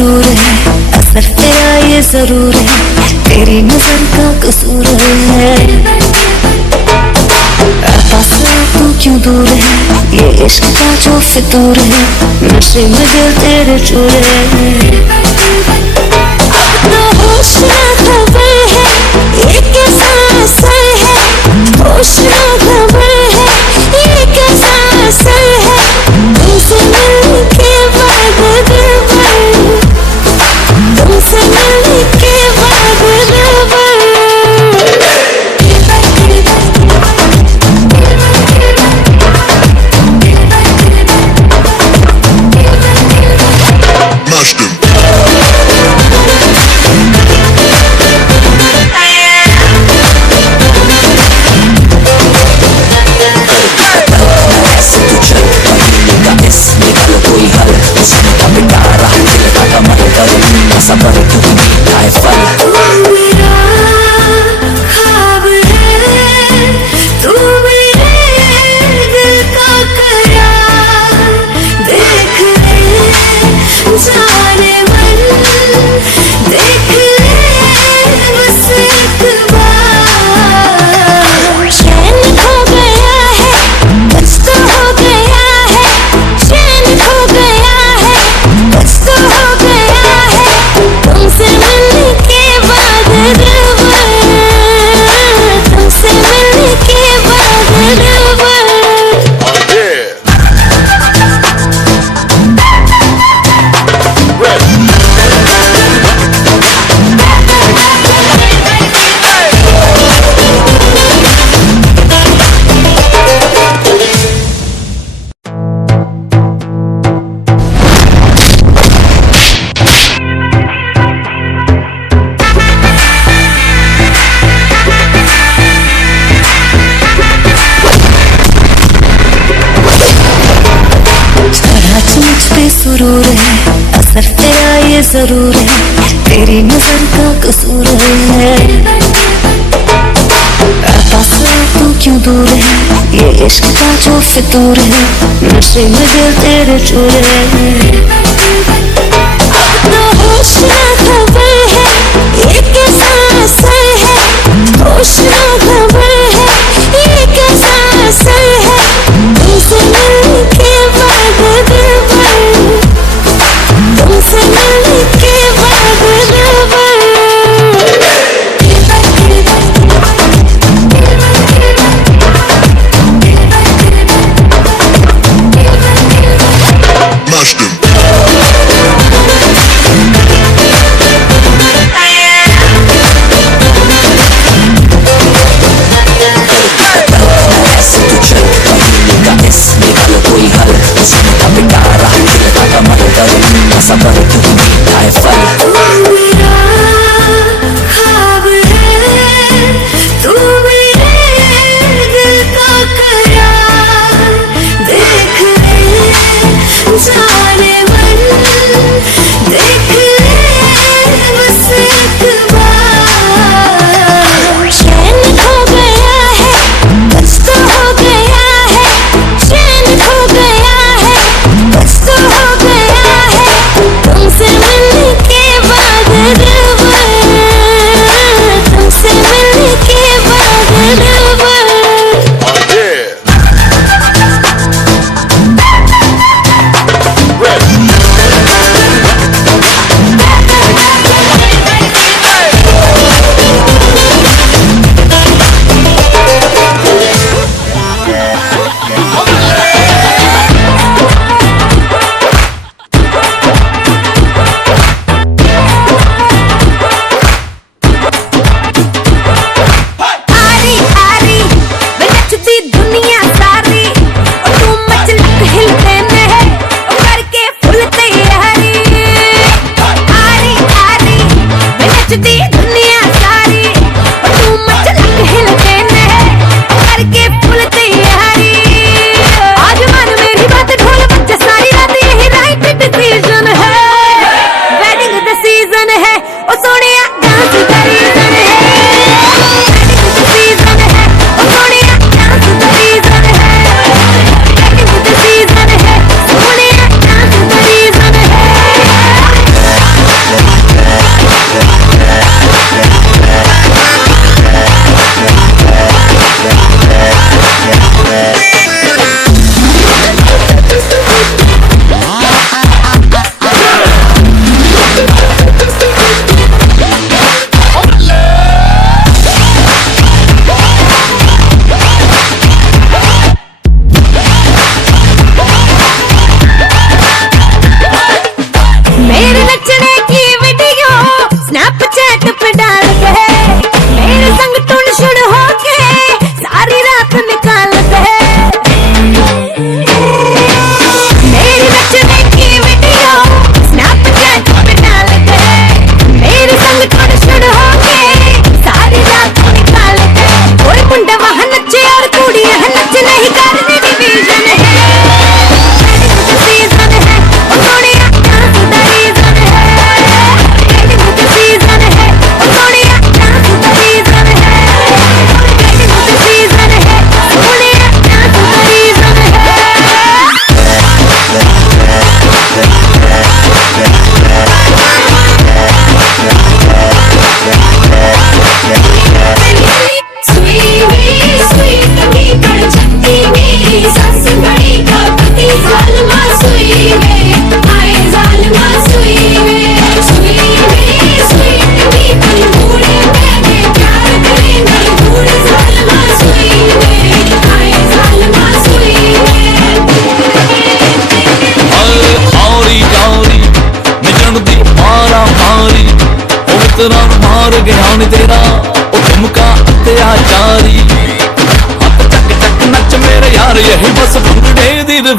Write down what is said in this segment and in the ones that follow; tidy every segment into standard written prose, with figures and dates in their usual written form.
सुरूर है, असर तेरा ये जरूर है, तेरी नजर का कसूर है। पास तू क्यों दूर है, ये इश्क का जो फितूर है, नशे में दिल तेरे चूर है। अब तो होश ना खबर है, ये कैसा असर है, होश ना खबर है, ये कैसा असर है, तुमसे मिलने के बाद दिल भर, तुमसे मिलने के बाद दिल भर। sabar itu tak efal. सुरूर है, असर तेरा ये जरूर है, तेरी नजर का कसूर है। पास तू क्यों दूर है, ये इश्क का जो फितूर है, नशे में दिल तेरे चूर है। अब तो होश ना खबर है, ये कैसा असर है, होश ना खबर है, ये कैसा असर है, तुमसे मिलने के बाद दिल भर, तुमसे मिलने के बाद दिल भर। sabar itu tak efal. Red.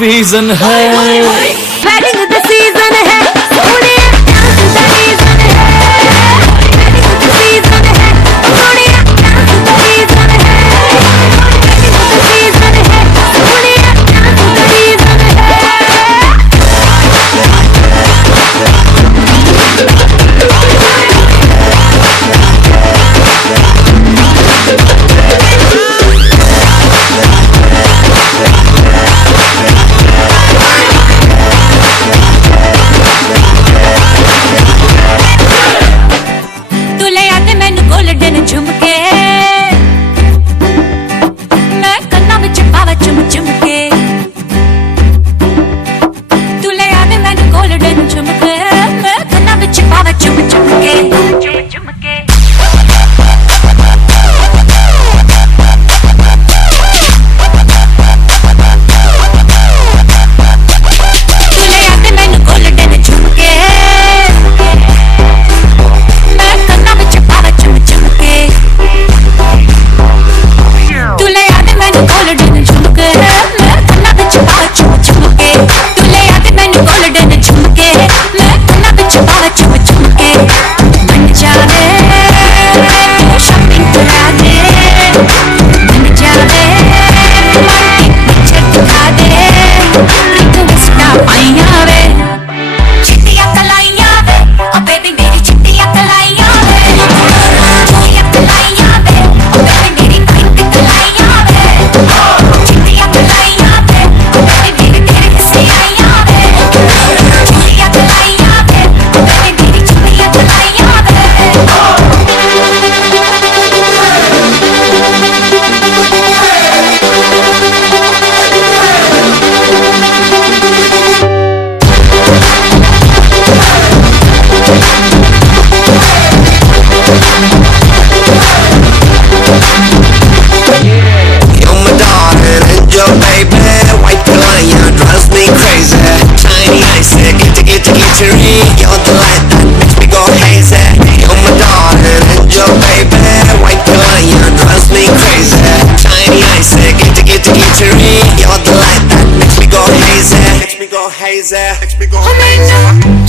Reason है, वेडिंग द सीजन है, सोनिया डांस द रीजन है, वेडिंग द सीजन है, सोनिया डांस द रीजन है, वेडिंग द सीजन है, सोनिया डांस द रीजन है। झुमके मैं कन्ना विच पावा चुम चुमके, तू ले आदे मैनू गोल्डन झुमके, मैं कन्ना विच पावा चुम चुमके, चुम चुमके।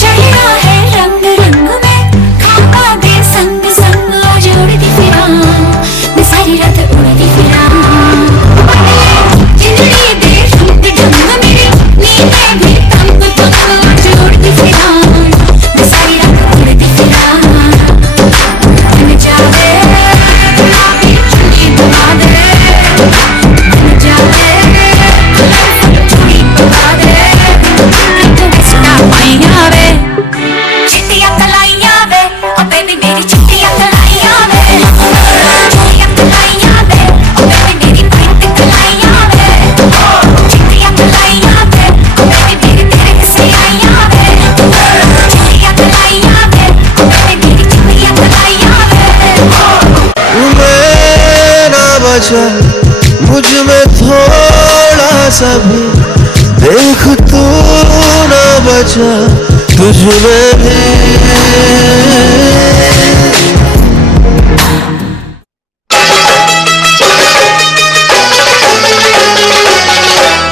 चढ़ा है रंग रंग में खापा दे संग संग जोड़ती फिरा, मैं सारी रात उड़ती फिरा, जिंदगी दे रंग ढंग मेरी नींदें भी तंग तंग जोड़ती फिरा, मैं सारी रात उड़ती फिरा। बन जावे गुलाबी चुन्नी बना दे, बन जावे गुलाबी चुन्नी बना दे, पाइया वे चिट्टियां कलाइयां वे, ओ बेबी मेरी चिट्टियां कलाइयां वे, चिट्टियां कलाइयां वे, ओ बेबी मेरी पैंट कलाइयां वे, चिट्टियां कलाइयां वे, ओ बेबी मेरी तेरे से आइयां वे, चिट्टियां कलाइयां वे, ओ बेबी मेरी चिट्टियां कलाइयां वे। मेरा बचा मुझ में थोड़ा सा भी, देख तू ना बचा तुझ में भी।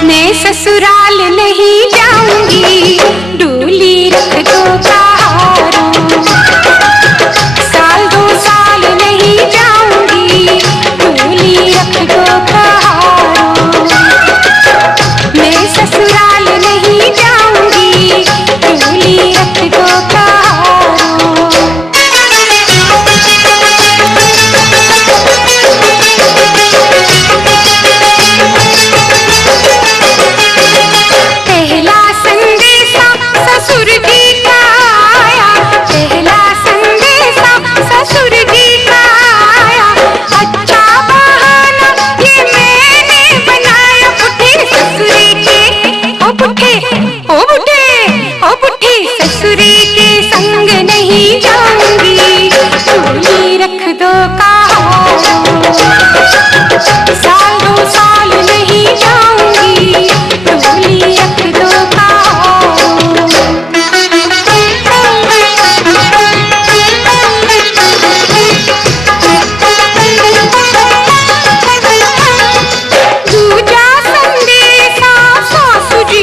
मैं ससुराल नहीं जाऊंगी, डोली रख दो कहारों, साल दो साल नहीं जाऊंगी, डोली रख दो कहारों। मैं ससुराल नहीं जाऊंगी, डोली रख दो कहारों। पहला संदेशा ससुर जी का आया, पहला संदेशा ससुर जी का आया, अच्छा बहाना ये मैंने बनाया, पुट्ठे ससुरी के ओ पुट्ठे ओ बुढ़े ओ बुढ़ी ससुरी के संग नहीं जाऊंगी, डोली रख दो कहारों, साल दो साल नहीं जाऊंगी, डोली रख दो कहारों। दूजा संदेशा सासु जी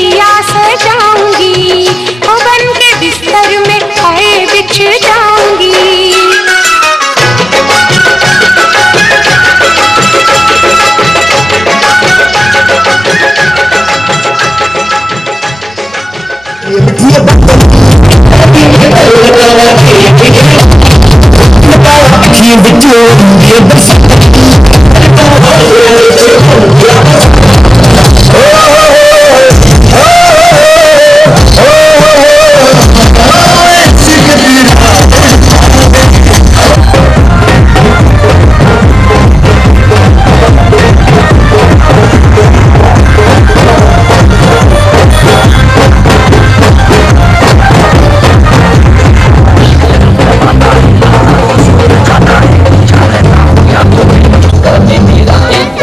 रतिया सजाऊंगी, ओ बन के बिस्तर में हाय बिछ जाऊंगी।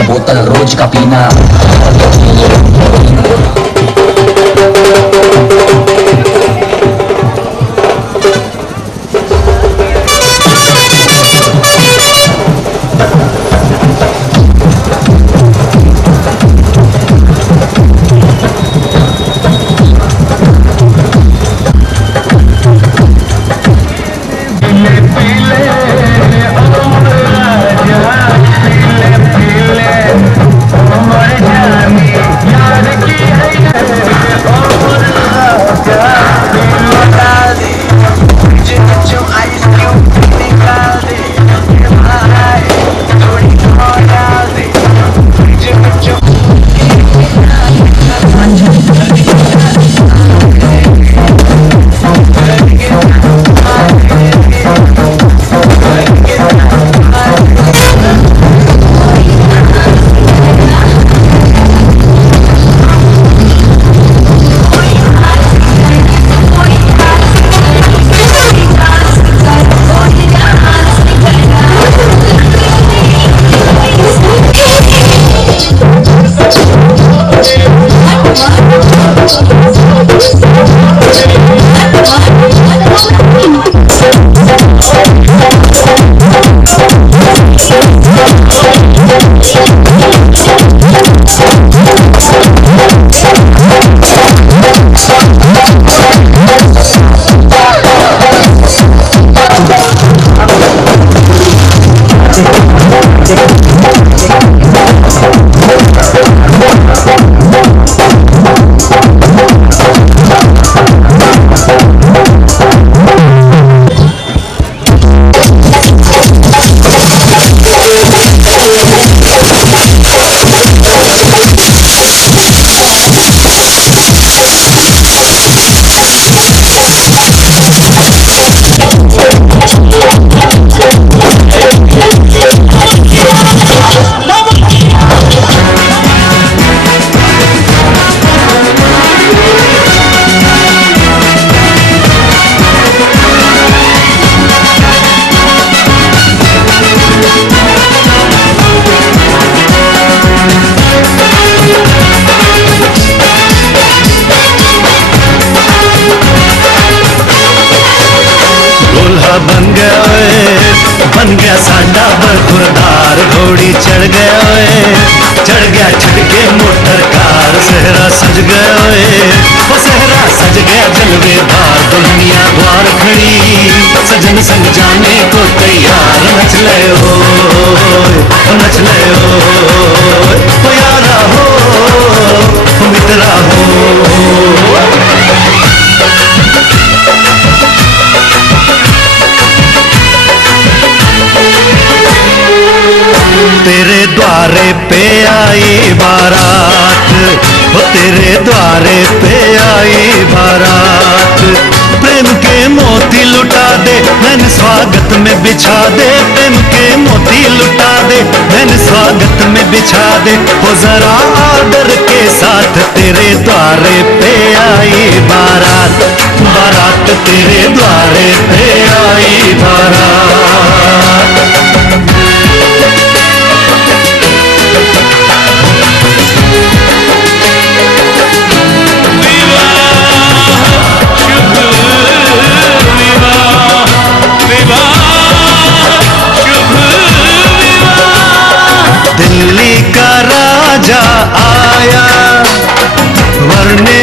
बोतल रोज का पीना। बन गया साडा बरखुरदार, घोड़ी चढ़ गया चढ़ गया छड़के मोटर कार। सहरा सज गया वो सहरा सज गया जलवेदार, दुनिया द्वार खड़ी सजन संग जाने को तैयार। नच ले हो नच ले हो यारा हो मित्रा हो। तेरे द्वारे पे आई बारात, वो तेरे द्वारे पे आई बारात। प्रेम के मोती लुटा दे मैंने स्वागत में बिछा दे, प्रेम के मोती लुटा दे मैंने स्वागत में बिछा दे। वो जरा आदर के साथ तेरे द्वारे पे आई बारात, बारात तेरे द्वारे पे आई बारात। दिल्ली का राजा आया, वरने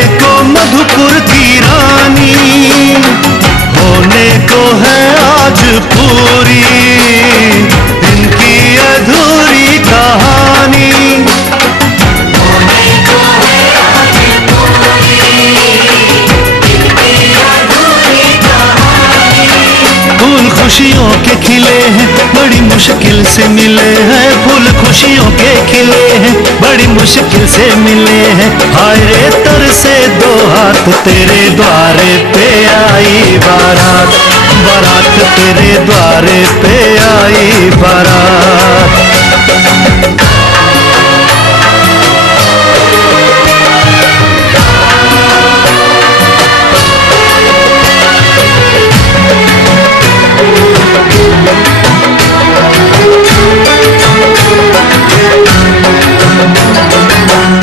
खिले हैं, बड़ी मुश्किल से मिले हैं। फूल खुशियों के खिले हैं, बड़ी मुश्किल से मिले हैं। हाय रे तरसे दो हाथ, तेरे द्वारे पे आई बारात। बारात तेरे द्वारे पे आई बारात।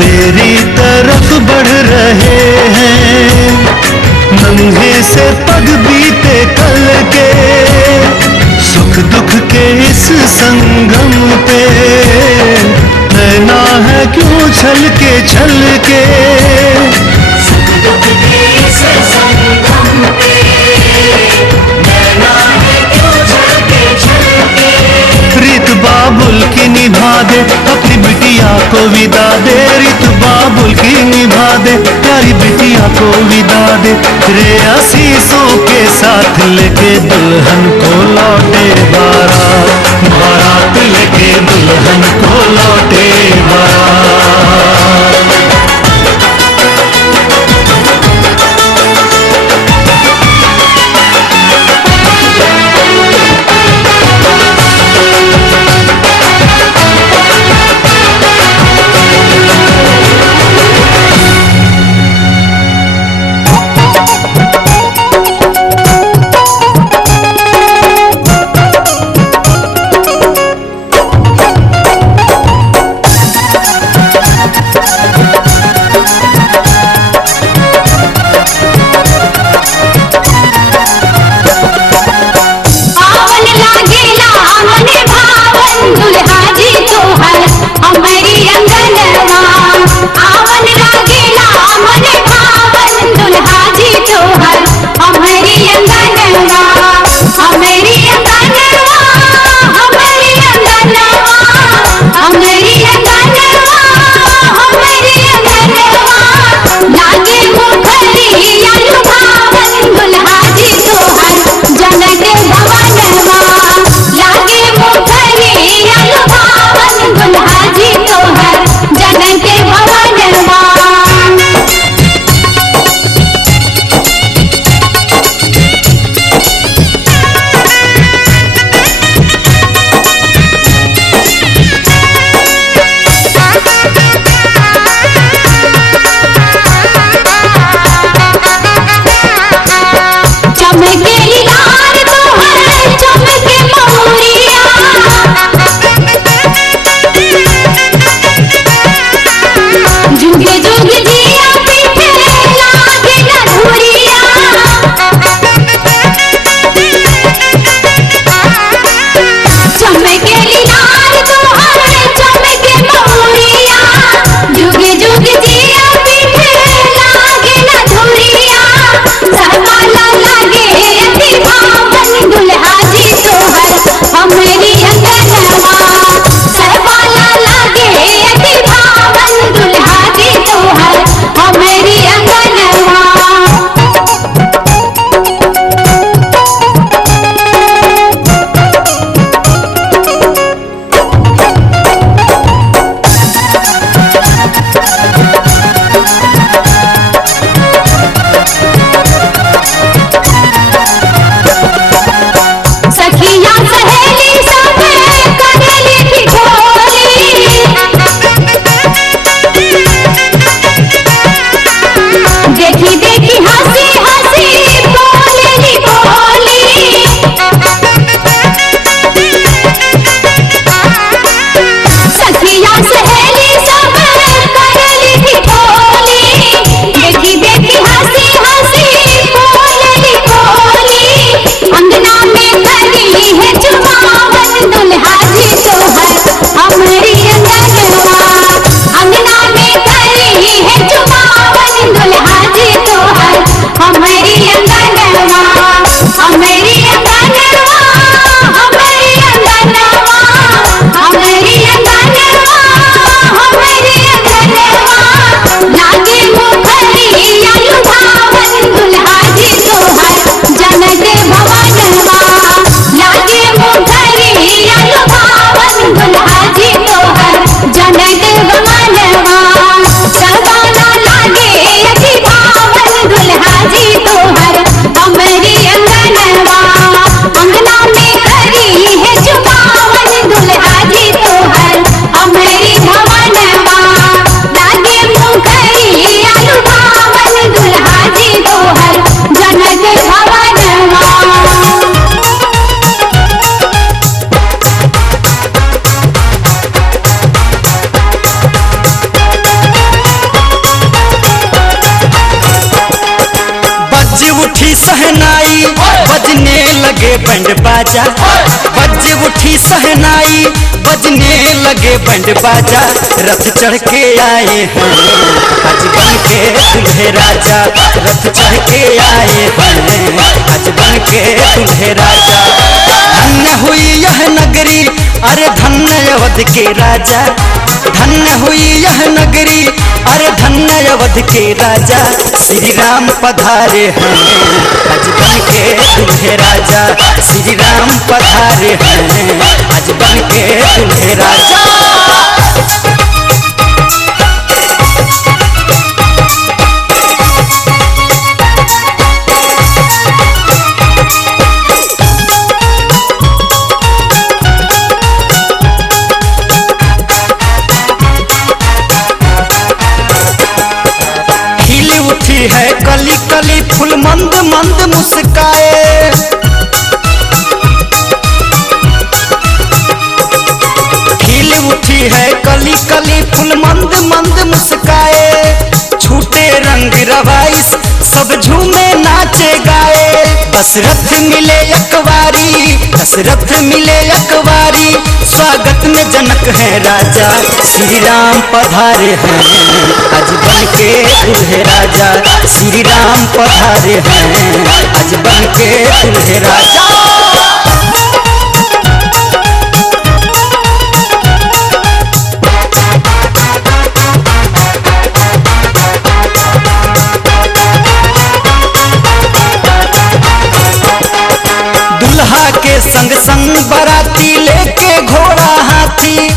तेरी तरफ बढ़ रहे हैं नन्हे से पग बीते कल के। सुख दुख के इस संगम पे नैना है क्यों छल के। सुख दुख के इस संगम पे नैना है क्यों झलके झलके। रीत बाबुल की निभा दे, अपनी बिटिया को विदा दे। रीत बाबुल की निभा दे, प्यारी बिटिया को विदा दे। तेरे आशीषों के साथ लेके दुल्हन को लौटे बारात। बारात लेके दुल्हन को लौटे बारात। सहनाई बजने लगे बैंड बाजा, बज उठी सहनाई बजने लगे बैंड बाजा। रथ चढ़ के आए हैं आज बन के दूल्हे राजा, रथ चढ़ के आए हैं आज बन के दूल्हे राजा। धन्य हुई यह नगरी, अरे धन्य अवध के राजा, धन्य हुई यह नगरी, अरे धन्य अवध के राजा। श्री राम पधारे हैं आज बन के दूल्हे राजा, श्री राम पधारे हैं आज बन के दूल्हे राजा। है कली कली फूल मंद मंद मुस्काए, खिल उठी है कली कली फूल मंद मंद मुस्काए। छूटे रंग रवाइस सब झूमे नाचे गाए। दशरथ मिले अकवारी, दशरथ मिले अकवारी, स्वागत में जनक है राजा। श्री राम पधारे हैं आज बन के दूल्हे राजा, श्री राम पधारे हैं आज बन के दूल्हे राजा। दुल्हा के संग संग बाराती लेके घोड़ा हाथी,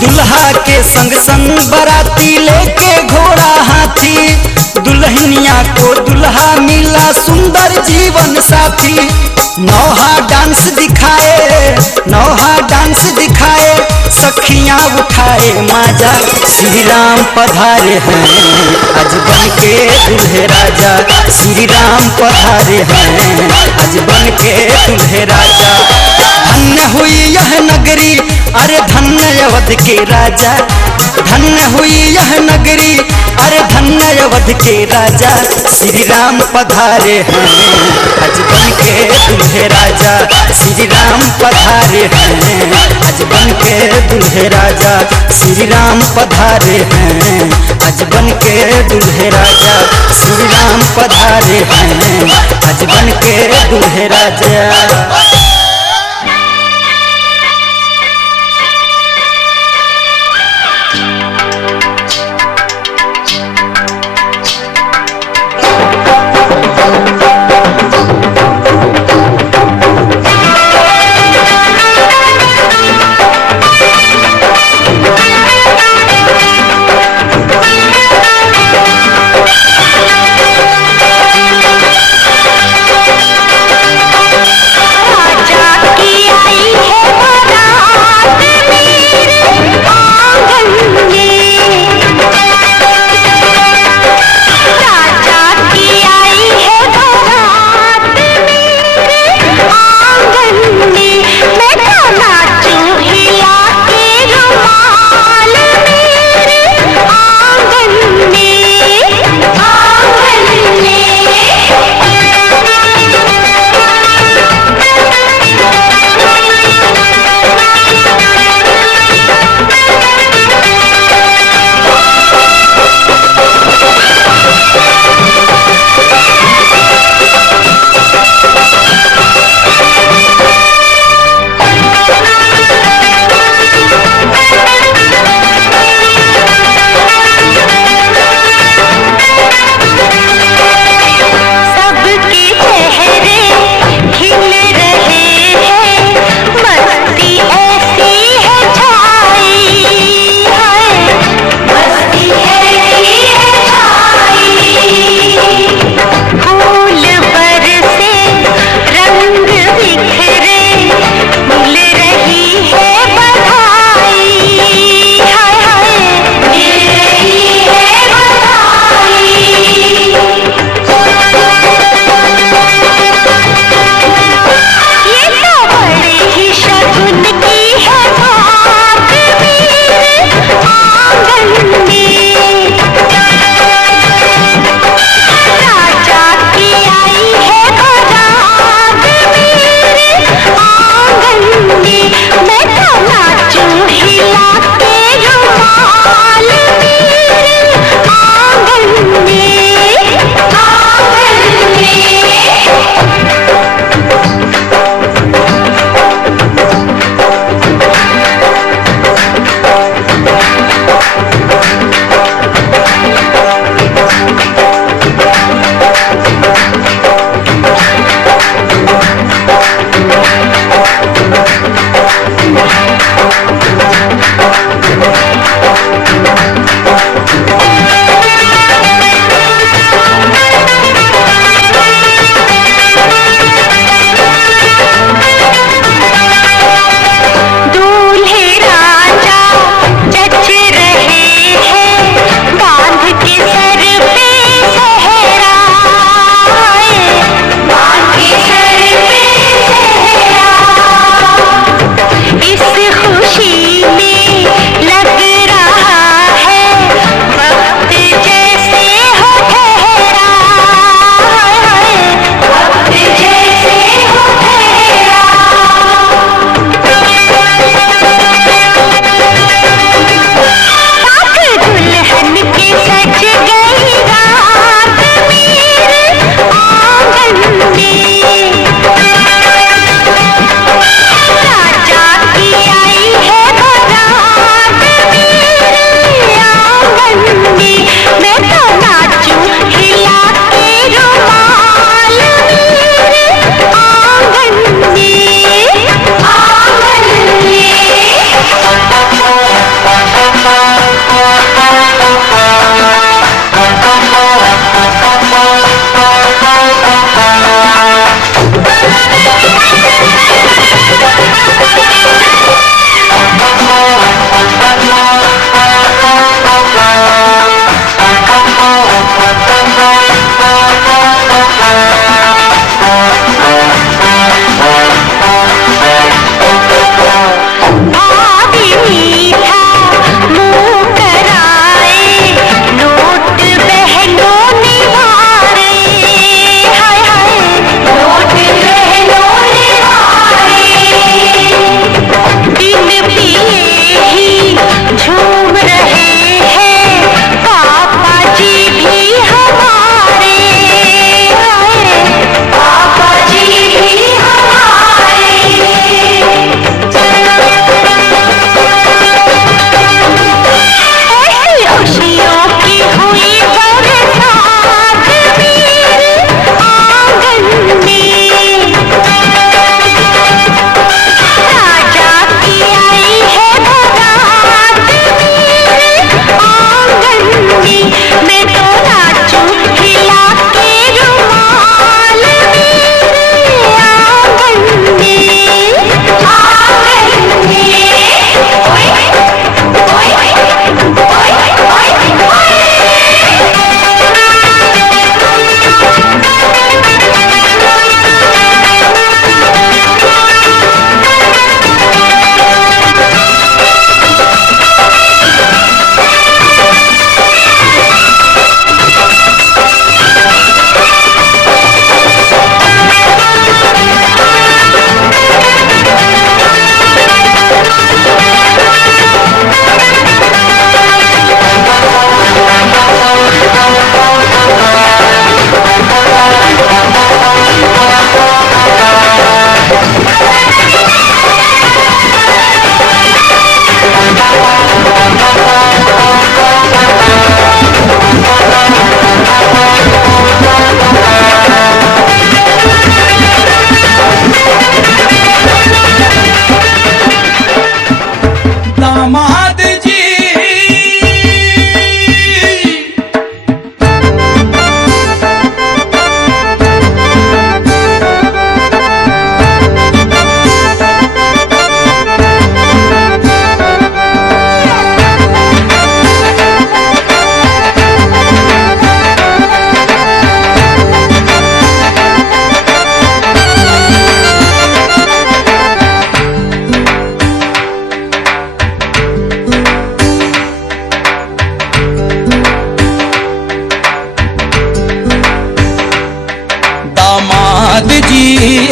दुल्हा के संग संग बाराती लेके घोड़ा हाथी। दुल्हनिया को दुल्हा मिला सुंदर जीवन साथी। नौहा डांस दिखाए, नौहा डांस दिखाए, सखियां उठाए माजा। श्री राम पधारे हैं आज बन के दूल्हे राजा, श्री राम पधारे हैं आज बन के दूल्हे राजा। धन्य हुई यह नगरी, अरे धन्य अवध के राजा, धन्य हुई यह नगरी, अरे धन्य अवध के राजा। श्री राम पधारे हैं आज बन के दूल्हे राजा, श्री राम पधारे हैं आज बन के दूल्हे राजा, श्री राम पधारे हैं आज बन के दूल्हे राजा, श्री राम पधारे हैं आज बन के दूल्हे राजा।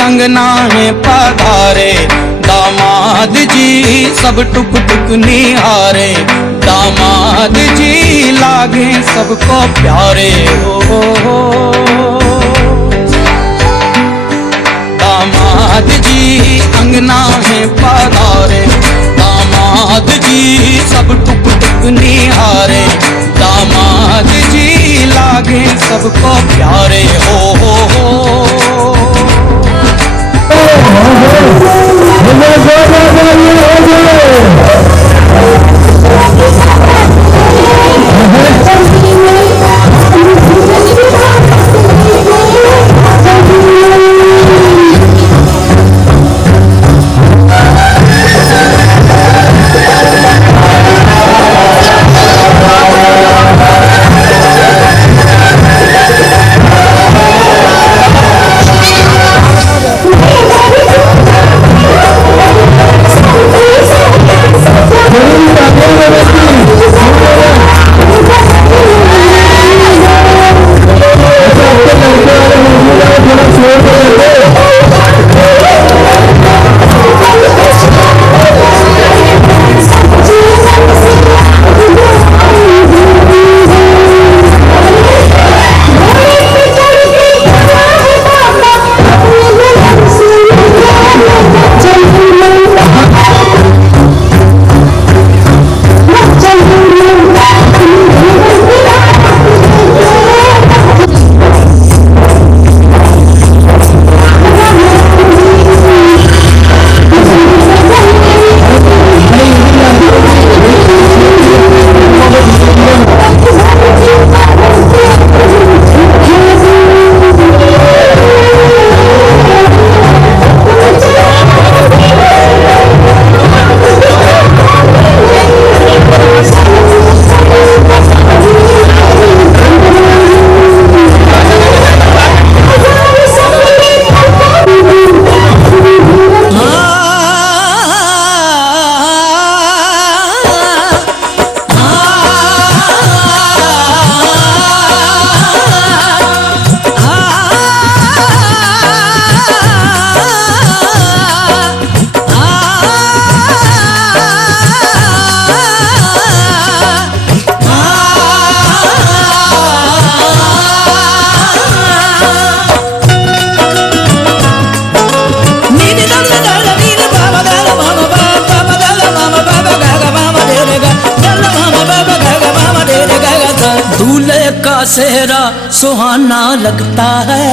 अंगना में पधारे, दामाद जी सब टुक टुक निहारे, दामाद जी लागे सबको प्यारे हो। दामाद जी अंगना में पधारे, दामाद जी सब टुक टुक निहारे, दामाद जी लागे सबको प्यारे हो। सेहरा सुहाना लगता है,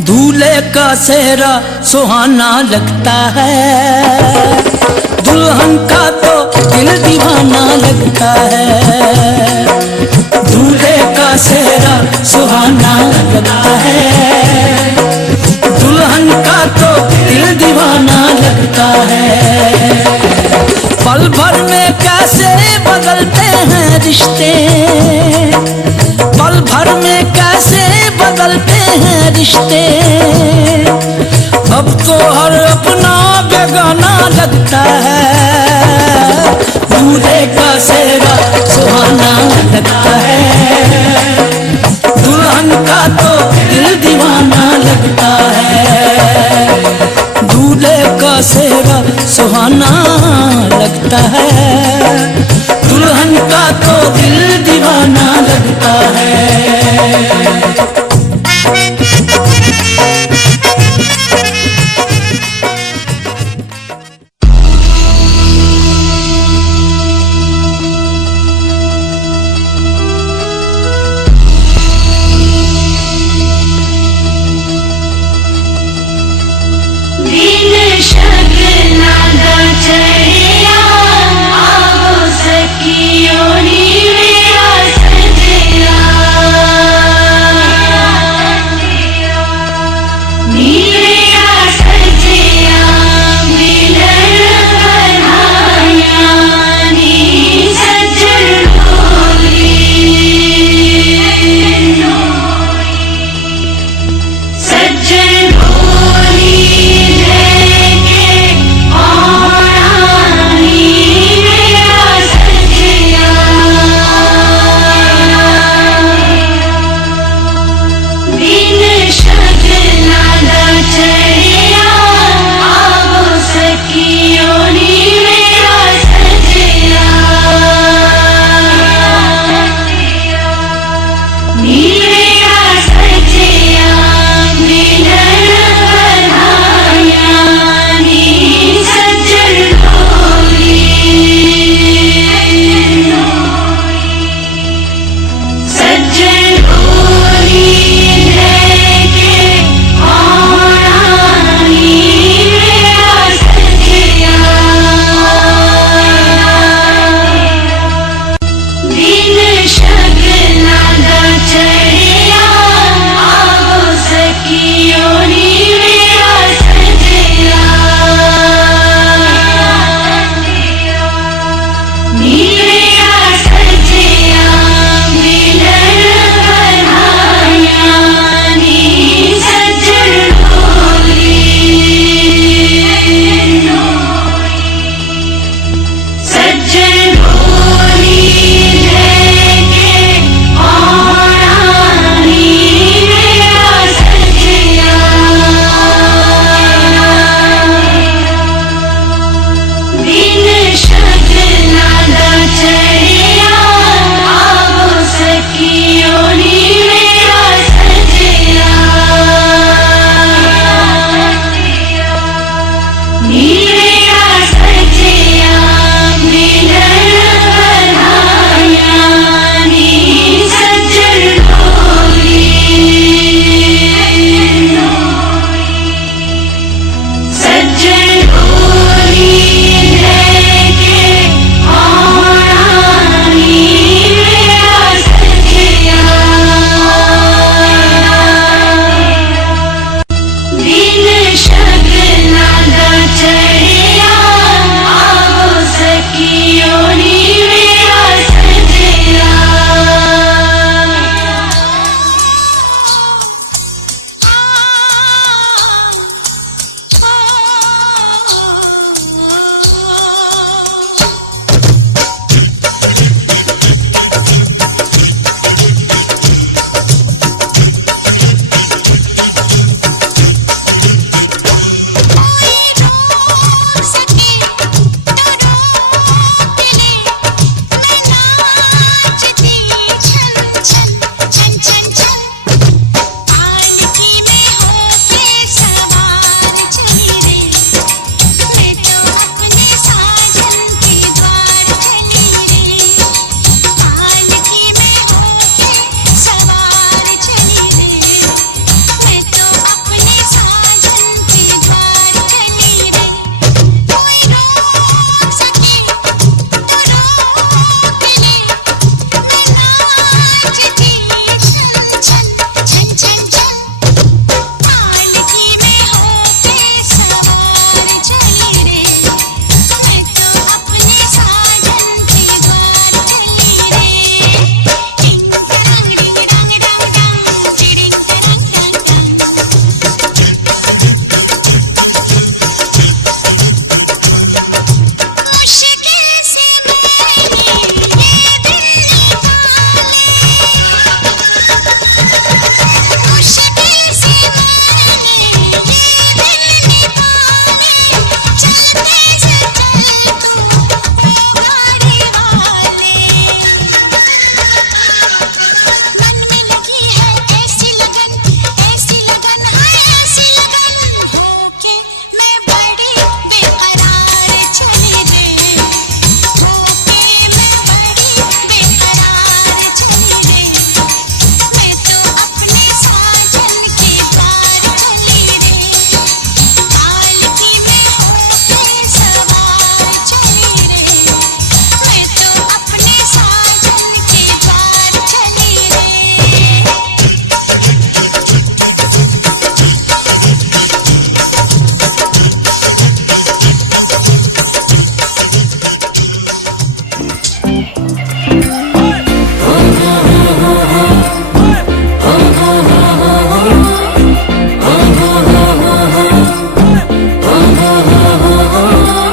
दूल्हे का सेहरा सुहाना लगता है, दुल्हन का तो दिल दीवाना लगता है। दूल्हे का सेहरा सुहाना लगता है, दुल्हन का तो दिल दीवाना लगता है। पल भर में कैसे बदलते हैं रिश्ते, पल भर में कैसे बदलते हैं रिश्ते, अब तो हर अपना बेगाना लगता है। दूल्हे का सेहरा सुहाना लगता है, दुल्हन का तो दिल दीवाना लगता है। दूल्हे का सेहरा सुहाना लगता है, दुल्हन का तो दिल दीवाना लगता है। दिन शगना दा चढ़िया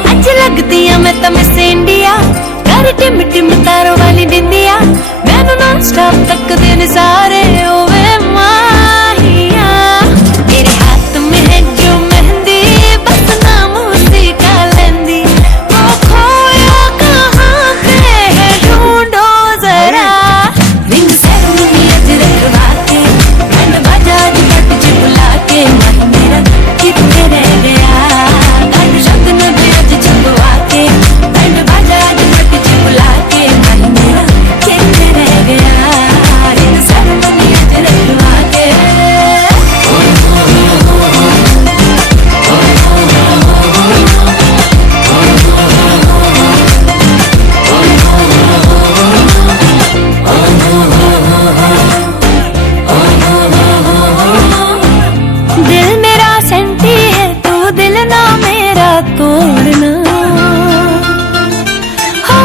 अच्छी लगती है मैं तो मिस इंडिया, कर टिम टिम तारों वाली बिंदिया, मैनू नॉन स्टॉप तक दिन सारे ओवे माहिया। मेरे हाथ में है जो मेहंदी, बस नाम उसी का लेंदी, वो खोया कहाँ पे है ढूंढो जरा। रिंग सेरेमनी आज रखवा के, बैंड बाजा आज कट च बुला के, मन मेरा कितने रह गया, गाने शब्द भी आज छपवा के, बैंड बाजा आज कट च बुला के, मन मेरा कितने रह गया, रिंग सेरेमनी आज रखवा के। दिल मेरा सेंटी है, तू दिल ना मेरा तोड़ना। हो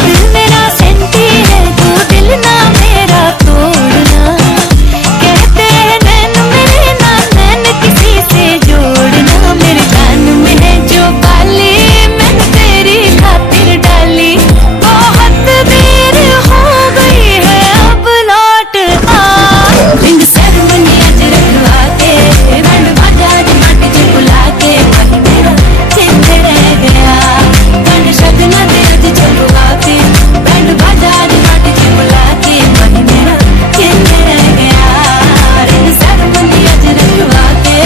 दिल मेरा सेंटी है, तू दिल ना मेरा तोड़ना। कहते हैं नैन मेरे ना नैन किसी से जोड़ना। मेरे कान में है जो बाली, मैंने तेरी खातिर डाली, बहुत देर हो गई है अब लौट आ। रिंग सेरेमनी आज रखवा के, बैंड बाजा आज माटी च बुला के, मन मेरा कितने रह गया, गाने शगन दे आज छपवा के, बैंड बाजा आज माटी च बुला के, मन मेरा कितने रह गया, रिंग सेरेमनी आज रखवा के।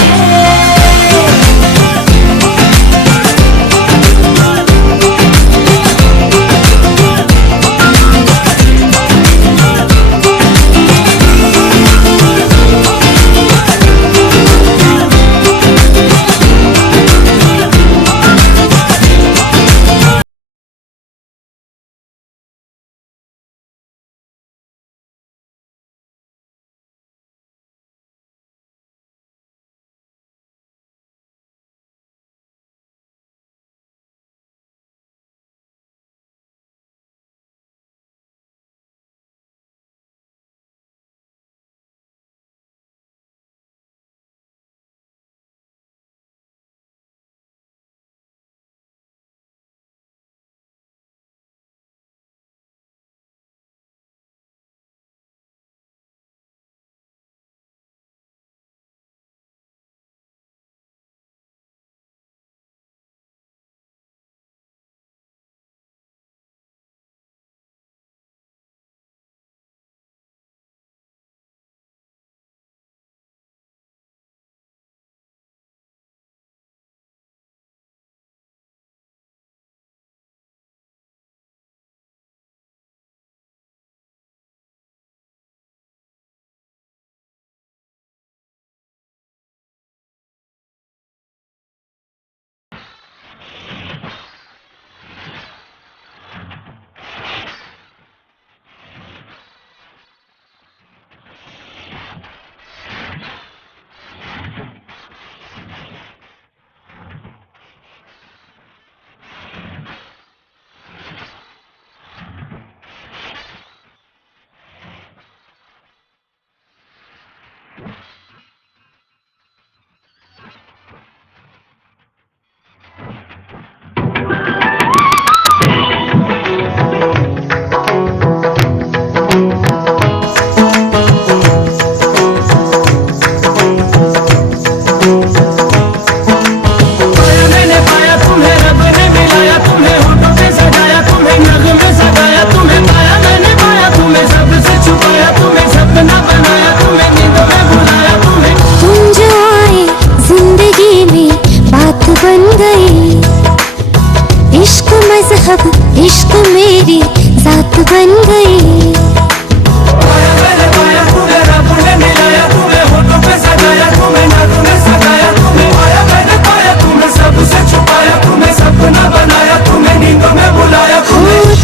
इश्क मेरी जात बन गई।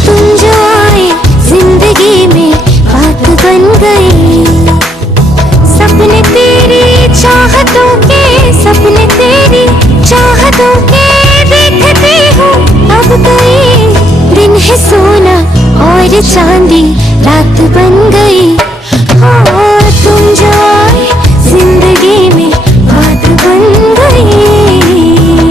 तुम जो आए जिंदगी में बात बन गई। सपने तेरी चाहतों के, सपने तेरी चाहतों के देखती हूँ अब तो ये दिन है सोना और और चांदी रात बन गई। हो तुम जो आए जिंदगी में बात बन गई।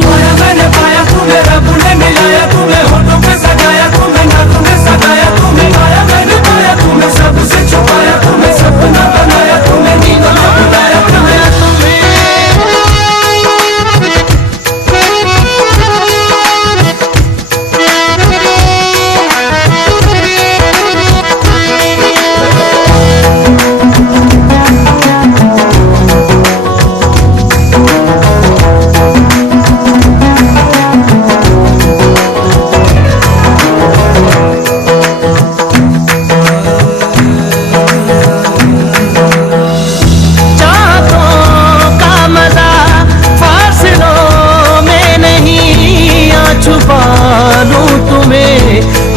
पाया मैंने पाया तुम्हें, रब ने मिलाया तुम्हें, होठों पे सजाया तुम्हें, नाकों में सजाया तुम्हें। पाया मैंने पाया तुम्हें, सबसे छुपाया तुम्हें, सपना बनाया तुम्हें, नींदों में बुलाया तुम्हें।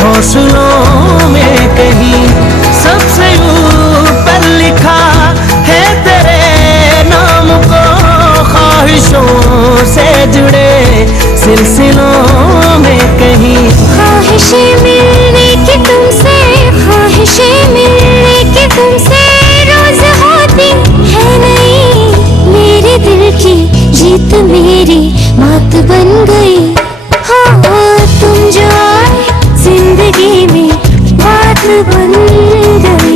हौसलों में कहीं सबसे ऊपर लिखा है तेरे नाम को, ख्वाहिशों से जुड़े सिलसिलों में कहीं। ख्वाहिशें मिलने की तुमसे, ख्वाहिशें मिलने की तुमसे रोज होती है नहीं। मेरे दिल की जीत मेरी मात बन गई। हो तुम जो आए जिंदगी में बात बन गई।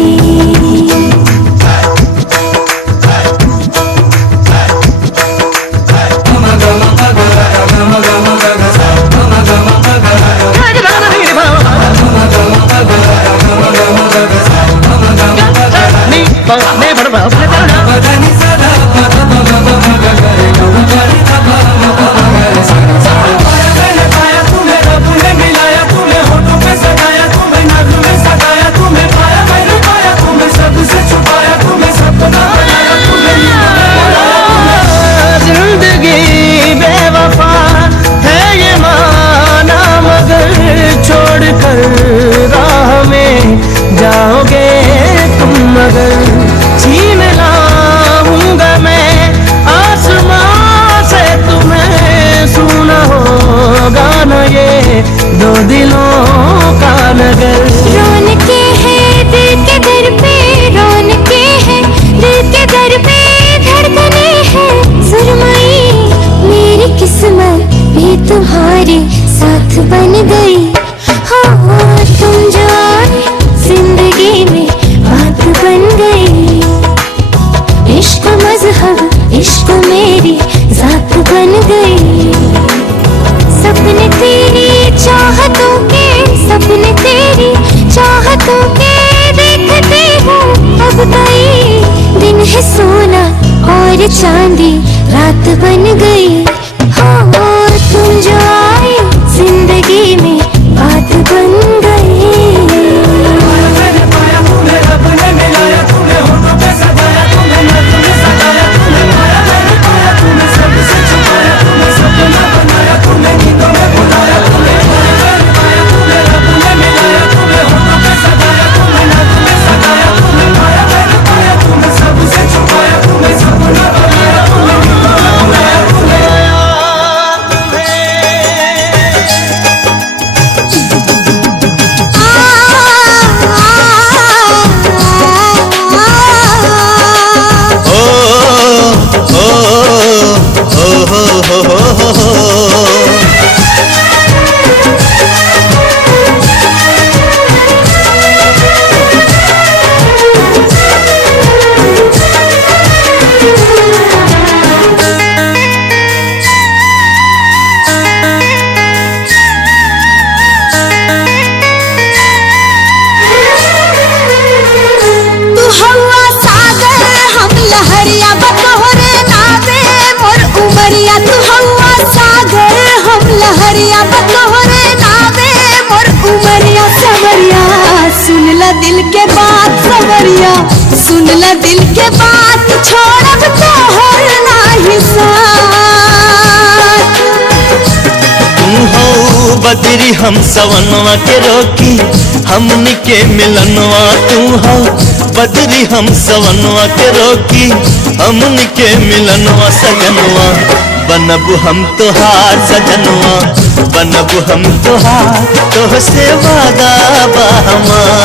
जाओगे तुम मगर छीन लाऊंगा मैं आसमां से तुम्हें। सुना होगा न ये दो दिलों का नगर। रौनके हैं दिल के दर पे, रौनके हैं दिल के दर पे, धड़कने हैं सुरमई। मेरी किस्मत भी तुम्हारे साथ बन गई। हो तुम जो आए जिंदगी में बात बन गई। इश्क मजहब इश्क मेरी जात बन गई। सपने तेरी चाहतों के, सपने तेरी चाहतों के देखते हो अब कई दिन है सोना और चांदी रात बन गई। हो तुम जो आए जिंदगी में बात बन गई। दिल के बात सवरिया, सुन ल दिल के बात, छोड़ब तोहर नाही साथ। तुम हो बदरी हम सवनवा के रोकी, हमनी के मिलनवा। तुम हो बदरी हम सवनवा के रोकी, हमनी के मिलनवा। सजनवा बनब हम तोहार सजनवा, बनब हम तोहार, तोह से वादा बा हमार।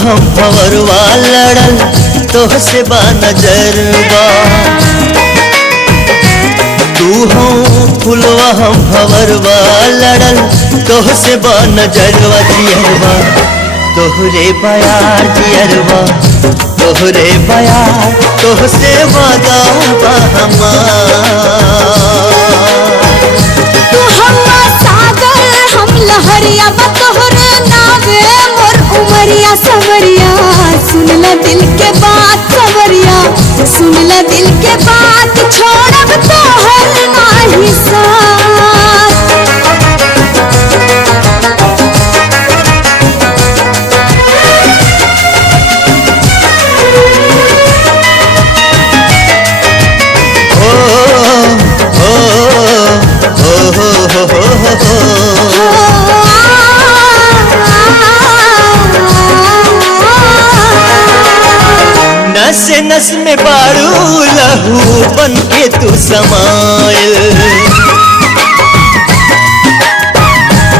हम भंवरवा लड़ल तोह से बा नजरवा तू हो फुलवा हम भंवरवा लड़ल तोह से बा नजरवा जियरवा तोहरे बयार जियरवा तोहरे बयार तोह से वादा बा हमार तू हवा सागर हम लहरिया बा तोहरे नावे मोर उमरिया सवरिया सुन ल दिल के बात सवरिया सुन ल दिल के बात छोड़ब तोहर नाही साथ नस नस में बारू लहू बन के तू समाइल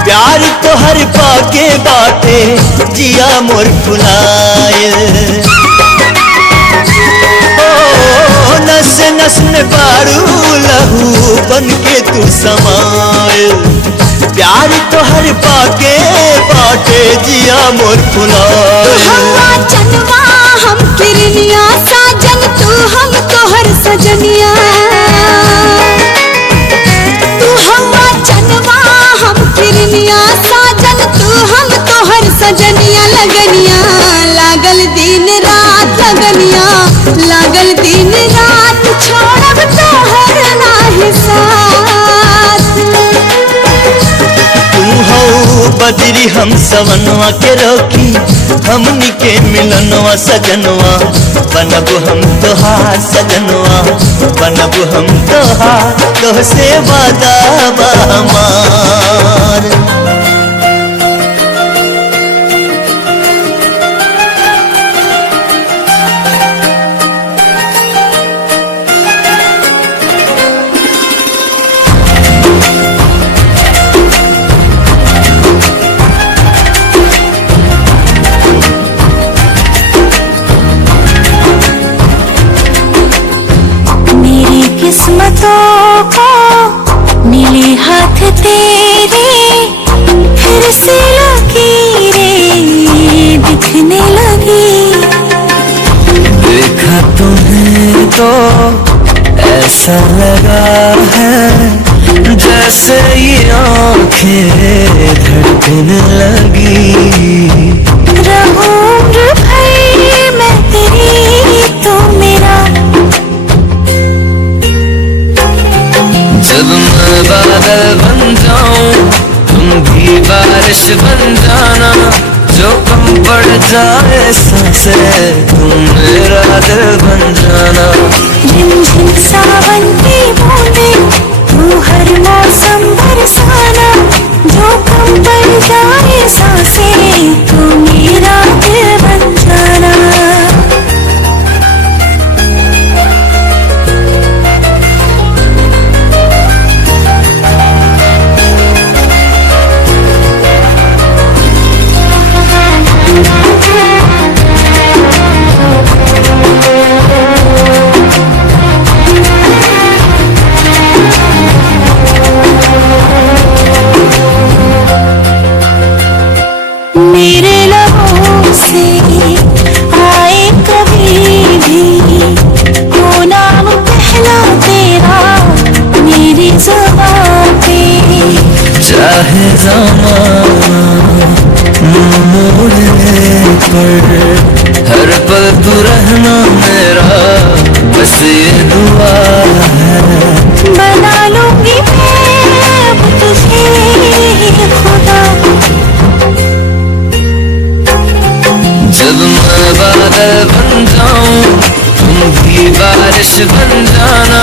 प्यार तो हर पाके बाटे जिया मोर फुलाइल ओ नस नस में बारू लहू बन के तू समाइल प्यार तो हर पाके बाटे जिया मोर फुलाइल हवा चनवा हम किरनिया साजन तू हम तोहर सजनिया तू हवा चनवा हम किरनिया साजन तू हम तोहर सजनिया लगनिया लागल दिन रात लगनिया लागल दिन रात छोड़ब तोहर नाही साथ तू हो बदरी हम सवनवा के रोकी हमनी के मिलनवा सजनवा बनब हम तोहार सजनवा बनब हम तोहार तोह से वादा बा हमार किस्मतों को मिले हाथ तेरे फिर से लकीरें दिखने लगी देखा तुम्हें तो ऐसा लगा है जैसे ये आंखें धड़कने लगी रहूं उम्र भर मैं तेरी तो मेरा जब मैं बादल बन जाऊं तुम भी बारिश बन जाना जो कम पड़ जाए सांसें तुम मेरा दिल बन जाना झिमझिम सावन की बूंदें तू हर मौसम बरसाना जो कम पड़ जाए सांसें तू मेरा दिल बन जाना मेरे लबों से आए कभी भी वो नाम पहला तेरा मेरी ज़ुबान पे चाहे ज़माना मोड़ने पर हर पल तू रहना मेरा बस ये दुआ है बना लूंगी मैं अब तुझे खुदा जब मैं बादल बन जाऊं तुम भी बारिश बन जाना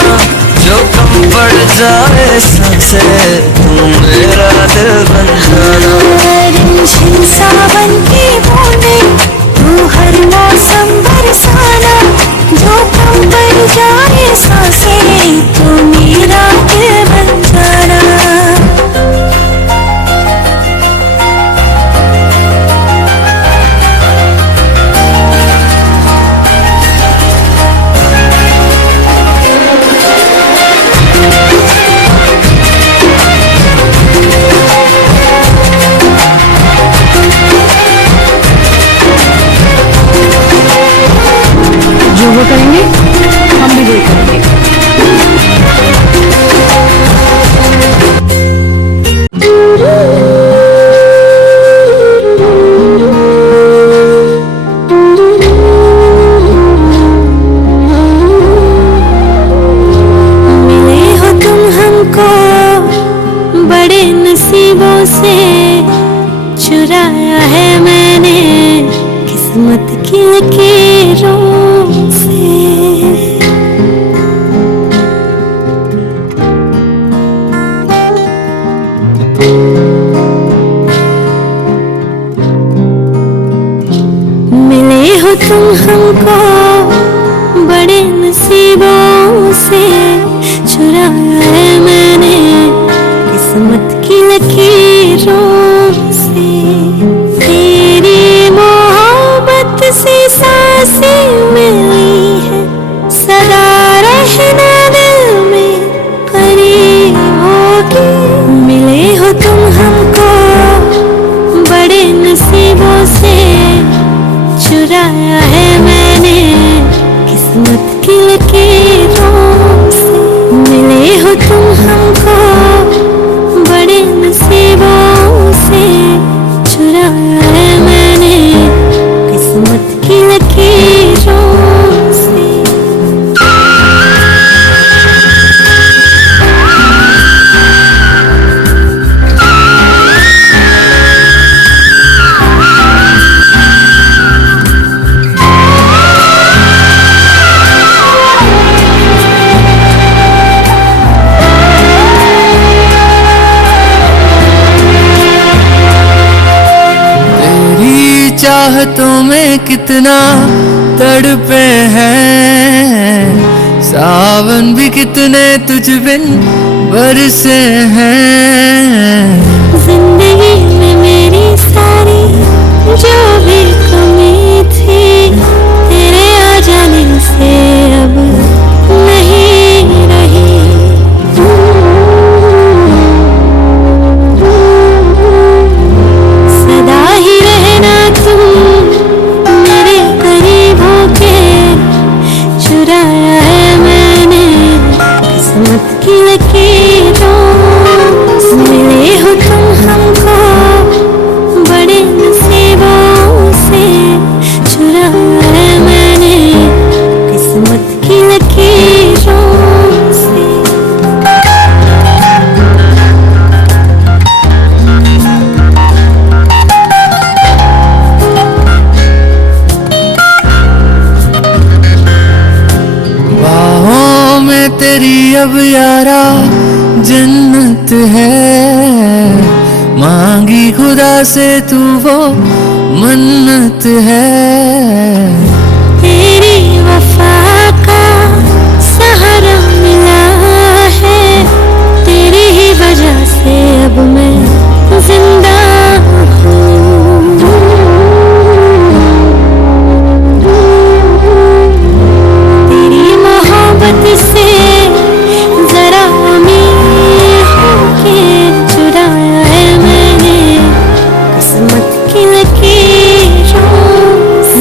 जो कम पड़ जाए सांसें तुम मेरा दिल बन जाना रिमझिम सावन की बूंदें तू हर मौसम बरसाना जो कम पड़ जाए सांसें तू मेरा दिल बन जाना चाहतों में कितना तड़पे हैं, सावन भी कितने तुझ बिन बरसे हैं। जिंदगी में मेरी सारी जो भी कमी थी, तेरे आ जाने से अब नहीं रही। सदा ही रहना तुम मेरे करीब होके, चुराया है मैंने किस्मत की लकीरों। मिले हो तुम हमको बड़े नसीबों से, चुराया है मैंने किस्मत की लकीरों से। बाहों में तेरी अब यारा जन्नत है, मांगी खुदा से तू वो मन्नत है। तेरी वफा का सहारा मिला है, तेरी ही वजह से अब मैं जिंदा हूँ। तेरी मोहब्बत से जरा अमीर होके, चुराया है मैंने किस्मत की लकीरों।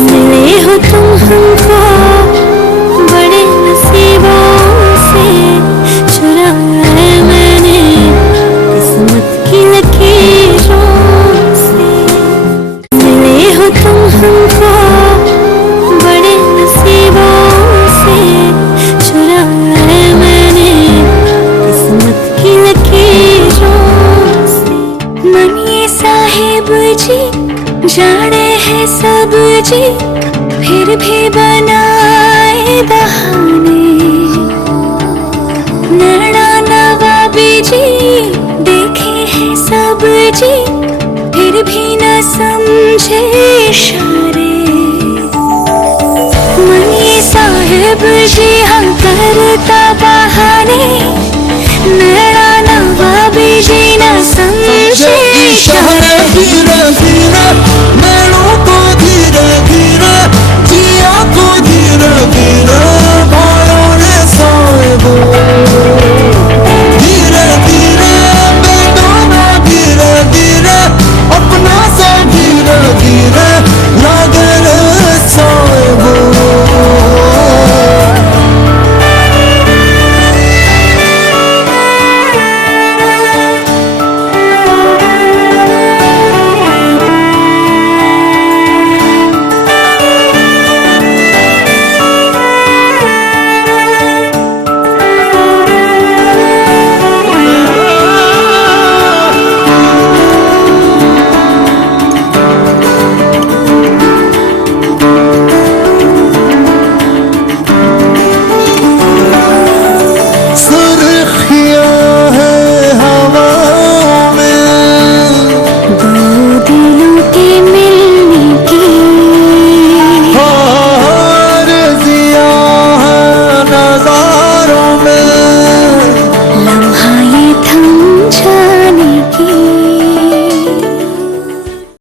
मिले हो तुम हमको बड़े नसीबों से, चुराया है मैंने किस्मत की लकीरों से। मिले हो तुम हमको बड़े नसीबों से, चुराया है मैंने किस्मत की लकीरों से। मनिए साहिब जी जाने है सब जी, फिर भी बनाए बहाने। नैना नवाबी जी देखे हैं सब जी, फिर भी न समझे शान।